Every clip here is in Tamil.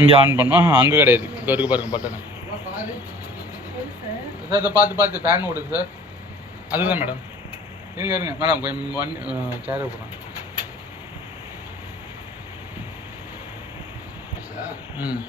இங்கே ஆன் பண்ணோம், அங்கே கிடையாது, இங்கே இருக்கு பாருங்க பட்டனை. சார் இதை பார்த்து ஃபேன் ஓடுது சார். அதுதான் மேடம். இருங்க மேடம், வண்டி சேர் போகிறேன். ம்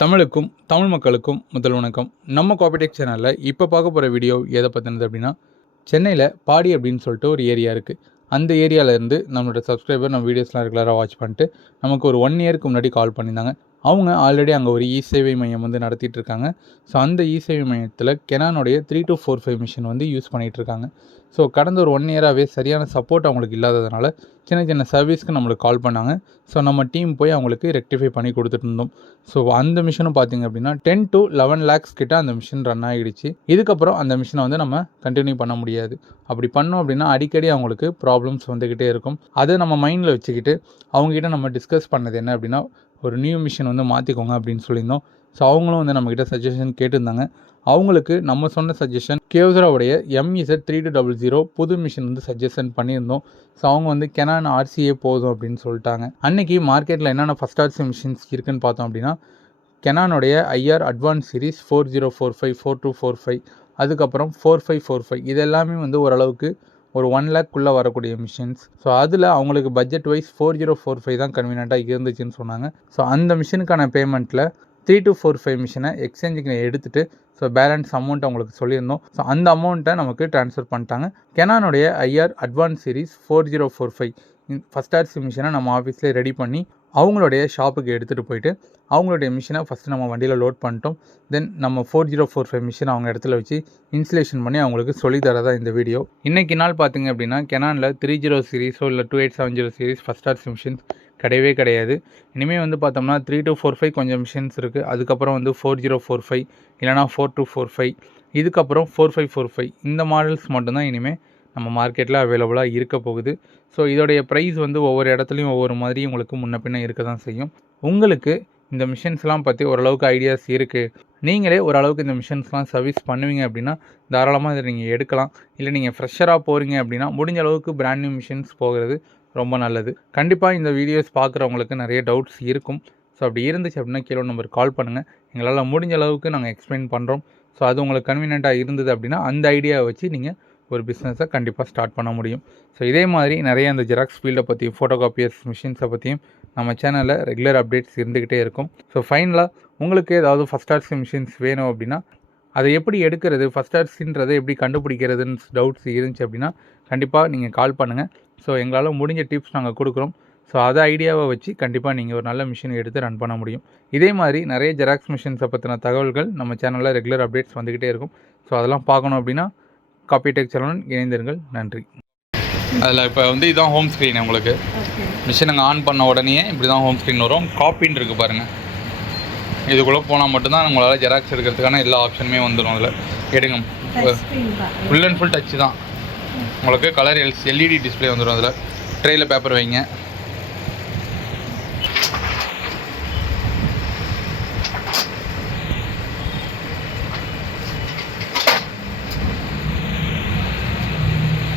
தமிழுக்கும் தமிழ் மக்களுக்கும் முதல் வணக்கம். நம்ம காபிடெக் சேனலில் இப்போ பார்க்க போகிற வீடியோ எதை பற்றினது அப்படின்னா, சென்னையில் பாடி அப்படின்னு சொல்லிட்டு ஒரு ஏரியா இருக்குது. அந்த ஏரியாவிலேருந்து நம்மளோட சப்ஸ்கிரைபர் நம்ம வீடியோஸ்லாம் ரெகுலராக வாட்ச் பண்ணிட்டு நமக்கு ஒரு 1 இயருக்கு முன்னாடி கால் பண்ணியிருந்தாங்க. அவங்க ஆல்ரெடி அங்கே ஒரு இ-சேவை மையம் வந்து நடத்திட்டு இருக்காங்க. ஸோ அந்த இ-சேவை மையத்தில் கெனானுடைய 3245 மிஷின் வந்து யூஸ் பண்ணிகிட்ருக்காங்க. ஸோ கடந்த ஒரு 1 இயராகவே சரியான சப்போர்ட் அவங்களுக்கு இல்லாததுனால சின்ன சர்வீஸ்க்கு நம்மளுக்கு கால் பண்ணாங்க. ஸோ நம்ம டீம் போய் அவங்களுக்கு ரெக்டிஃபை பண்ணி கொடுத்துட்டு இருந்தோம். ஸோ அந்த மிஷினும் பார்த்திங்க அப்படின்னா 10 to 11 lakhs கிட்ட அந்த மிஷின் ரன் ஆகிடுச்சு. இதுக்கப்புறம் அந்த மிஷினை வந்து நம்ம கண்டினியூ பண்ண முடியாது. அப்படி பண்ணோம் அப்படின்னா அடிக்கடி அவங்களுக்கு ப்ராப்ளம்ஸ் வந்துக்கிட்டே இருக்கும். அதை நம்ம மைண்டில் வச்சுக்கிட்டு அவங்ககிட்ட நம்ம டிஸ்கஸ் பண்ணது என்ன அப்படின்னா, ஒரு நியூ மிஷின் வந்து மாற்றிக்கோங்க அப்படின்னு சொல்லியிருந்தோம். ஸோ அவங்களும் வந்து நம்மக்கிட்ட சஜஷன் கேட்டிருந்தாங்க. அவங்களுக்கு நம்ம சொன்ன சஜஷன் கியோசராவுடைய MZ3200 புது மிஷின் வந்து சஜஷன் பண்ணியிருந்தோம். ஸோ அவங்க வந்து கெனான் RCA போதும் அப்படின்னு சொல்லிட்டாங்க. அன்றைக்கி மார்க்கெட்டில் என்னென்ன ஃபஸ்ட் RC மிஷின்ஸ் இருக்குதுன்னு பார்த்தோம் அப்படின்னா, கெனானுடைய IR அட்வான்ஸ் சீரிஸ் 4045 4245 அதுக்கப்புறம் 4545 இது எல்லாமே வந்து ஓரளவுக்கு ஒரு 1 lakhக்குள்ளே வரக்கூடிய மிஷின்ஸ். ஸோ அதில் அவங்களுக்கு பட்ஜெட் வைஸ் 4045 தான் கன்வீனியண்ட்டாக இருந்துச்சுன்னு சொன்னாங்க. ஸோ அந்த மிஷினுக்கான பேமெண்ட்டில் 3245 மிஷினை எக்ஸ்சேஞ்சுக்கு எடுத்துகிட்டு ஸோ பேலன்ஸ் அமௌண்ட் அவங்களுக்கு சொல்லியிருந்தோம். ஸோ அந்த அமௌண்ட்டை நமக்கு ட்ரான்ஸ்ஃபர் பண்ணிட்டாங்க. கெனானுடைய IR advance series 4045 first RC மிஷினை நம்ம ஆஃபீஸ்லேயே ரெடி பண்ணி அவங்களுடைய ஷாப்புக்கு எடுத்துகிட்டு போயிட்டு அவங்களுடைய மிஷினை ஃபஸ்ட்டு நம்ம வண்டியில் லோட் பண்ணிட்டோம். தென் நம்ம 4045 மிஷினை அவங்க இடத்துல வச்சு இன்ஸ்டலேஷன் பண்ணி அவங்களுக்கு சொல்லித்தரதா இந்த வீடியோ. இன்றைக்கி நாள் பார்த்திங்க அப்படின்னா கெனானில் 30 சீரிஸோ இல்லை 2870 சீரிஸ் ஃபஸ்ட் RC மிஷின்ஸ் கிடையாது. இனிமேல் வந்து பார்த்தோம்னா 3245 கொஞ்சம் மிஷின்ஸ் இருக்குது. அதுக்கப்புறம் வந்து 4045 இல்லைனா 4245 இதுக்கப்புறம் 4545 இந்த மாடல்ஸ் மட்டும்தான் இனிமேல் நம்ம மார்க்கெட்டில் அவைலபிளாக இருக்க போகுது. ஸோ இதோடைய ப்ரைஸ் வந்து ஒவ்வொரு இடத்துலையும் ஒவ்வொரு மாதிரி உங்களுக்கு முன்ன பின்ன இருக்க தான் செய்யும். உங்களுக்கு இந்த மிஷின்ஸ்லாம் பற்றி ஓரளவுக்கு ஐடியாஸ் இருக்குது, நீங்களே ஓரளவுக்கு இந்த மிஷின்ஸ்லாம் சர்வீஸ் பண்ணுவீங்க அப்படின்னா தாராளமாக இதை நீங்கள் எடுக்கலாம். இல்லை நீங்கள் ஃப்ரெஷராக போகிறீங்க அப்படின்னா முடிஞ்ச அளவுக்கு பிராண்ட் நியூ மிஷின்ஸ் போகிறது ரொம்ப நல்லது. கண்டிப்பாக இந்த வீடியோஸ் பார்க்குறவங்களுக்கு நிறைய டவுட்ஸ் இருக்கும். ஸோ அப்படி இருந்துச்சு அப்படின்னா கீழே நம்பர் கால் பண்ணுங்கள். எங்களால் முடிஞ்ச அளவுக்கு நாங்கள் எக்ஸ்பிளைன் பண்ணுறோம். ஸோ அது உங்களுக்கு கன்வீனியண்ட்டாக இருந்தது அப்படின்னா அந்த ஐடியாவை வச்சு நீங்கள் ஒரு பிஸ்னஸை கண்டிப்பாக ஸ்டார்ட் பண்ண முடியும். ஸோ இதே மாதிரி நிறைய அந்த ஜெராக்ஸ் ஃபீல்டை பற்றியும் ஃபோட்டோ காப்பியர்ஸ் மிஷின்ஸை பற்றியும் நம்ம சேனலில் ரெகுலர் அப்டேட்ஸ் இருந்துக்கிட்டே இருக்கும். ஸோ ஃபைனலாக உங்களுக்கு ஏதாவது ஃபஸ்ட் RC மிஷின்ஸ் வேணும் அப்படின்னா அதை எப்படி எடுக்கிறது, ஃபஸ்ட் RCன்றதை எப்படி கண்டுபிடிக்கிறதுன்னு டவுட்ஸ் இருந்துச்சு அப்படின்னா கண்டிப்பாக நீங்கள் கால் பண்ணுங்கள். ஸோ எங்களால் முடிஞ்ச டிப்ஸ் நாங்கள் கொடுக்குறோம். ஸோ அதை ஐடியாவை வச்சு கண்டிப்பாக நீங்கள் ஒரு நல்ல மிஷின் எடுத்து ரன் பண்ண முடியும். இதே மாதிரி நிறைய ஜெராக்ஸ் மிஷின்ஸை பற்றின தகவல்கள் நம்ம சேனலில் ரெகுலர் அப்டேட்ஸ் வந்துக்கிட்டே இருக்கும். ஸோ அதெல்லாம் பார்க்கணும் அப்படின்னா காபிடெக் சேனலுடன் இணைந்திருங்கள். நன்றி. அதில் இப்போ வந்து இதுதான் ஹோம் ஸ்க்ரீன். உங்களுக்கு மிஷின் அங்கே ஆன் பண்ண உடனே இப்படி தான் ஹோம் ஸ்க்ரீன் வரும். காப்பின்னு இருக்குது பாருங்கள். இதுக்குள்ளே போனால் மட்டும்தான் உங்களால் ஜெராக்ஸ் எடுக்கிறதுக்கான எல்லா ஆப்ஷனுமே வந்துடும். அதில் எடுங்க, ஃபுல் அண்ட் ஃபுல் டச்சு தான். உங்களுக்கு கலர் LED டிஸ்பிளே வந்துடும். அதில் ட்ரேயில் பேப்பர் வைங்க.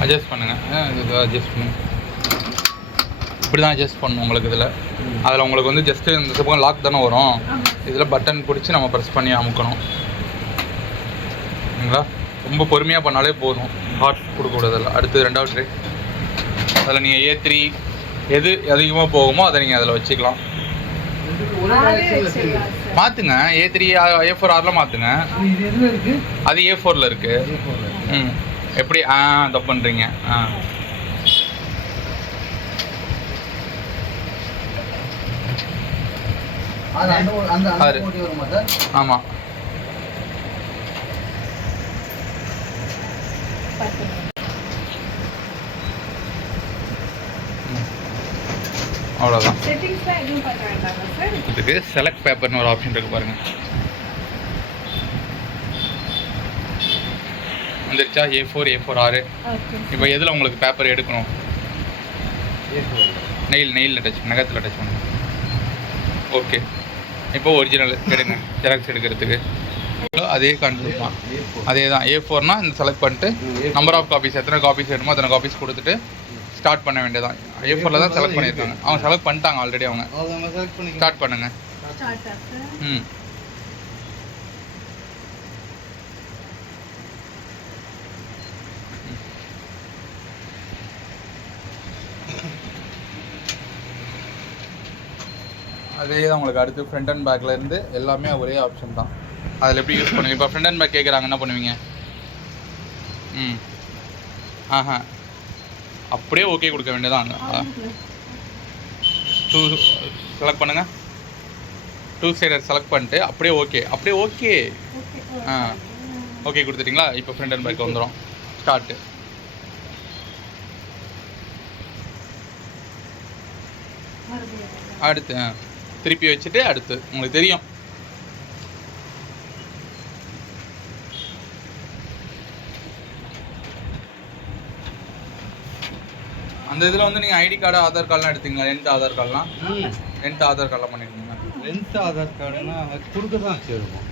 அட்ஜஸ்ட் பண்ணுங்கள், இது அட்ஜஸ்ட் பண்ணுங்கள். இப்படி தான் அட்ஜஸ்ட் பண்ணணும் உங்களுக்கு. அதில் உங்களுக்கு வந்து ஜஸ்ட்டு இந்த பக்கம் லாக் தானே வரும். இதில் பட்டன் பிடிச்சி நம்ம ப்ரெஸ் பண்ணி அமுக்கணும். சரிங்களா? ரொம்ப பொறுமையாக பண்ணாலே போதும், ஹார்ட் கொடுக்கக்கூடாது. அடுத்து 2வது ட்ரே. அதில் நீங்கள் A3 எது அதிகமாக போகுமோ அதை நீங்கள் அதில் வச்சுக்கலாம். மாற்றுங்க, A3 A4 ஆர்லாம் மாற்றுங்க. அது A4ல் இருக்குது. எப்படி தப்பு பண்ணுறீங்க? ஆமாம், அவ்வளோதான். இதுக்கு செலக்ட் பேப்பர்னு ஒரு ஆப்ஷன் இருக்குது பாருங்கள். வந்துருச்சா? A4 A4R. இப்போ எதில் உங்களுக்கு பேப்பர் எடுக்கணும்? நெயிலில் டச், நகத்தில் டச் பண்ணுங்க. ஓகே, இப்போ ஒரிஜினல் எடுங்க ஜெராக்ஸ் எடுக்கிறதுக்கு அதே கண்டிப்பாக அதே தான் A4னா இந்த செலக்ட் பண்ணிட்டு நம்பர் ஆஃப் காப்பீஸ் எத்தனை காப்பீஸ் வேணுமோ அத்தனை காப்பீஸ் கொடுத்துட்டு ஸ்டார்ட் பண்ண வேண்டியதான். A4ல தான் செலக்ட் பண்ணியிருக்காங்க. அவங்க செலக்ட் பண்ணிட்டாங்க ஆல்ரெடி. அவங்க ஸ்டார்ட் பண்ணுங்க. ம் அதே தான் உங்களுக்கு அடுத்து ஃப்ரண்ட் அண்ட் பேக்கில் இருந்து எல்லாமே ஒரே ஆப்ஷன் தான். அதில் எப்படி யூஸ் பண்ணுவீங்க? இப்போ ஃப்ரண்ட் அண்ட் பேக் கேட்குறாங்க, என்ன பண்ணுவீங்க? ம் ஆஹா அப்படியே ஓகே கொடுக்க வேண்டியதான். டூ செலக்ட் பண்ணுங்கள். டூ சைடர் செலக்ட் பண்ணிட்டு அப்படியே ஓகே ஆ ஓகே கொடுத்துட்டிங்களா? இப்போ ஃப்ரண்ட் அண்ட் பேக் வந்துடும். ஸ்டார்ட்டு. அடுத்து திருப்பி வச்சுட்டு அடுத்து உங்களுக்கு தெரியும். அந்த இதில் வந்து நீங்கள் ஐடி கார்டு ஆதார் கார்டெலாம் எடுத்தீங்களா? 10th ஆதார் கார்டெலாம் 10th ஆதார் கார்டெலாம் பண்ணியிருக்கீங்க. 10th ஆதார் கார்டுனா கொடுக்க தான் வச்சுருக்கோம்.